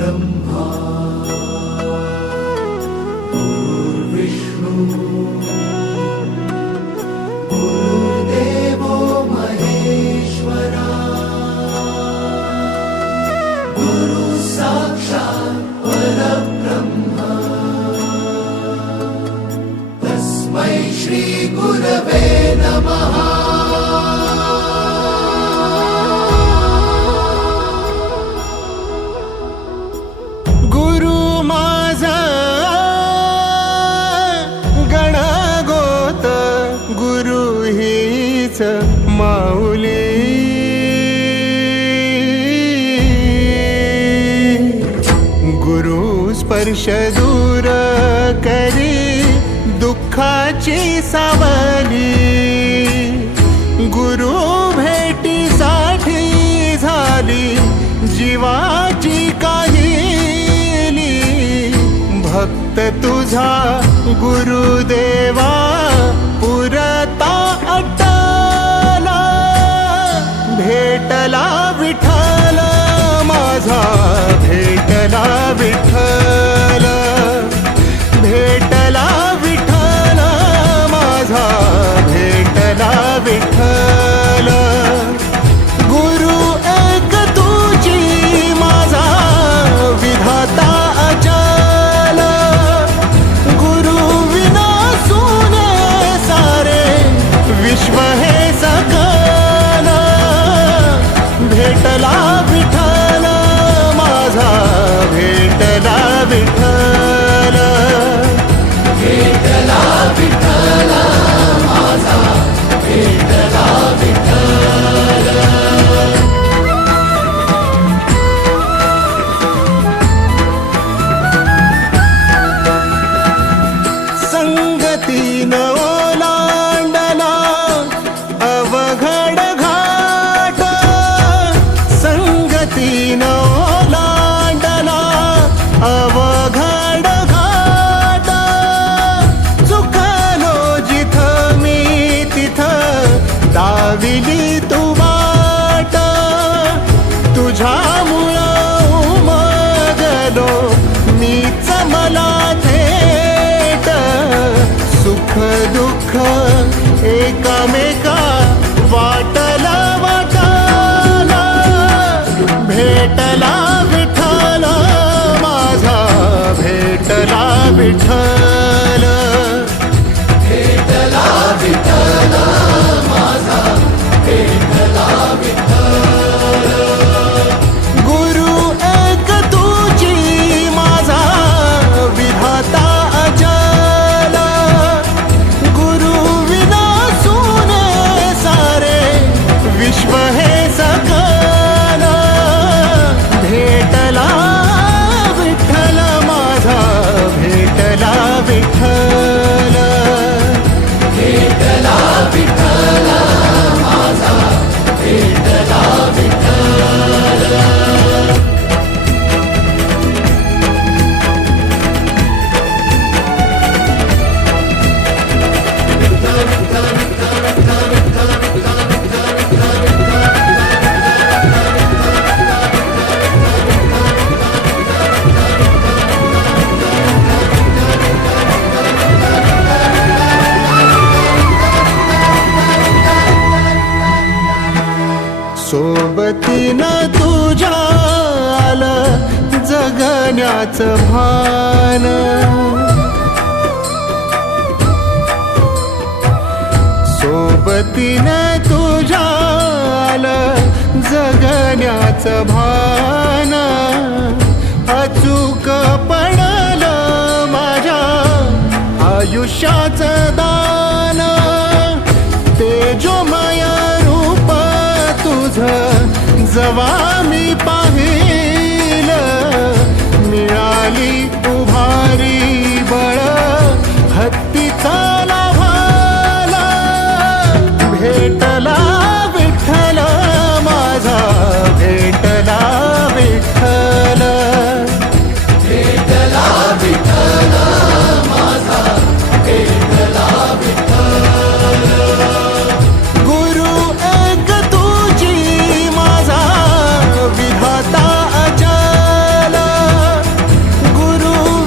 ब्रह्मा गुरुर्विष्णु गुरुर्देवो महेश्वरा गुरु साक्षात् परब्रह्म तस्मै श्री गुरवे नमः। माऊली गुरु स्पर्श दूर करी दुःखाची सावली गुरु भेटीसाठी झाली जीवाची काहिली भक्त तुझा गुरुदेवा पुरता भेटला विठ्ठल माझा भेटला विठ्ठल भेटला विठ्ठल माझा भेटला विठ्ठल गुरु एक तुझी माझा विधाता अचल गुरु विना सुने सारे विश्व हे सकल भेटला विठ्ठल माझा भेटला विठ्ठल भेटला विठ्ठल माझा भेटला विठ्ठल। संगतीन ओलांडला अवघड घाट संगतीन ओलांडला अवघड घाट चुकलो जिथं मी तिथं दाविली तू वाट तुझ्यामुळं उमगलो मीच मला थेट सुख दुःख एकामेका वाटला वाटला भेटला विठ्ठल माझा भेटला विठ्ठल भेटला विठ्ठल माझा भेटला विठ्ठल गुरु एक तुझी माझा विधाता अचल गुरु विना सुने सारे विश्व हे सकल भेटला विठ्ठल माझा भेटला विठ्ठल भेटला विठ्ठल माझा भेटला विठ्ठल। सोबतीनं तुझ्या आलं जगण्याचं भान सोबतीनं तुझ्या आलं जगण्याचं भान अचूक पडलं माझ्या आयुष्याचं दान तेजोमय रूप तुझं जवा